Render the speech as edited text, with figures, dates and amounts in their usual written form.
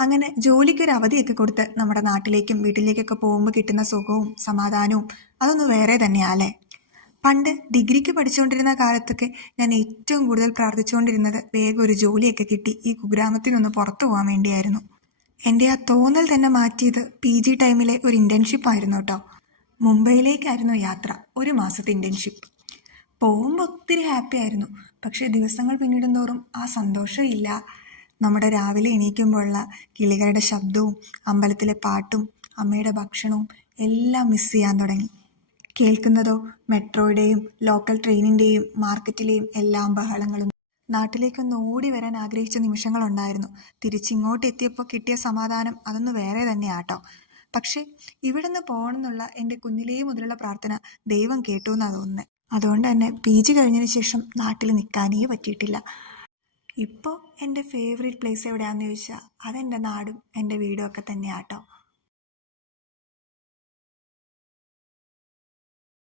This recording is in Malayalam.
അങ്ങനെ ജോലിക്കൊരു അവധിയൊക്കെ കൊടുത്ത് നമ്മുടെ നാട്ടിലേക്കും വീട്ടിലേക്കൊക്കെ പോകുമ്പോൾ കിട്ടുന്ന സുഖവും സമാധാനവും അതൊന്ന് വേറെ തന്നെയാല്ലേ. പണ്ട് ഡിഗ്രിക്ക് പഠിച്ചുകൊണ്ടിരുന്ന കാലത്തൊക്കെ ഞാൻ ഏറ്റവും കൂടുതൽ പ്രാർത്ഥിച്ചുകൊണ്ടിരുന്നത് വേഗം ഒരു ജോലിയൊക്കെ കിട്ടി ഈ കുഗ്രാമത്തിൽ നിന്ന് പുറത്തു പോകാൻ വേണ്ടിയായിരുന്നു. എൻ്റെ ആ തോന്നൽ തന്നെ മാറ്റിയത് PG ടൈമിലെ ഒരു ഇൻറ്റേൺഷിപ്പ് ആയിരുന്നു കേട്ടോ. മുംബൈയിലേക്കായിരുന്നു യാത്ര, ഒരു മാസത്തെ ഇൻറ്റേൺഷിപ്പ്. പോകുമ്പോൾ ഒത്തിരി ഹാപ്പി ആയിരുന്നു. പക്ഷേ ദിവസങ്ങൾ പിന്നിടുന്തോറും ആ സന്തോഷം ഇല്ല. നമ്മുടെ രാവിലെ എണീക്കുമ്പോഴുള്ള കിളികളുടെ ശബ്ദവും അമ്പലത്തിലെ പാട്ടും അമ്മയുടെ ഭക്ഷണവും എല്ലാം മിസ് ചെയ്യാൻ തുടങ്ങി. കേൾക്കുന്നതോ മെട്രോയുടെയും ലോക്കൽ ട്രെയിനിൻ്റെയും മാർക്കറ്റിലെയും എല്ലാം ബഹളങ്ങളും. നാട്ടിലേക്കൊന്ന് ഓടി വരാൻ ആഗ്രഹിച്ച നിമിഷങ്ങളുണ്ടായിരുന്നു. തിരിച്ചിങ്ങോട്ട് എത്തിയപ്പോൾ കിട്ടിയ സമാധാനം അതൊന്ന് വേറെ തന്നെയാട്ടോ. പക്ഷേ ഇവിടുന്ന് പോകണമെന്നുള്ള എൻ്റെ കുഞ്ഞിലേ മുതലുള്ള പ്രാർത്ഥന ദൈവം കേട്ടു എന്നാണ് തോന്നുന്നത്. അതുകൊണ്ട് തന്നെ PG കഴിഞ്ഞതിന് ശേഷം നാട്ടിൽ നിൽക്കാനേ പറ്റിയിട്ടില്ല. ഇപ്പോൾ എൻ്റെ ഫേവറേറ്റ് പ്ലേസ് എവിടെയാണെന്ന് ചോദിച്ചാൽ അതെൻ്റെ നാടും എൻ്റെ വീടും ഒക്കെ തന്നെയാട്ടോ.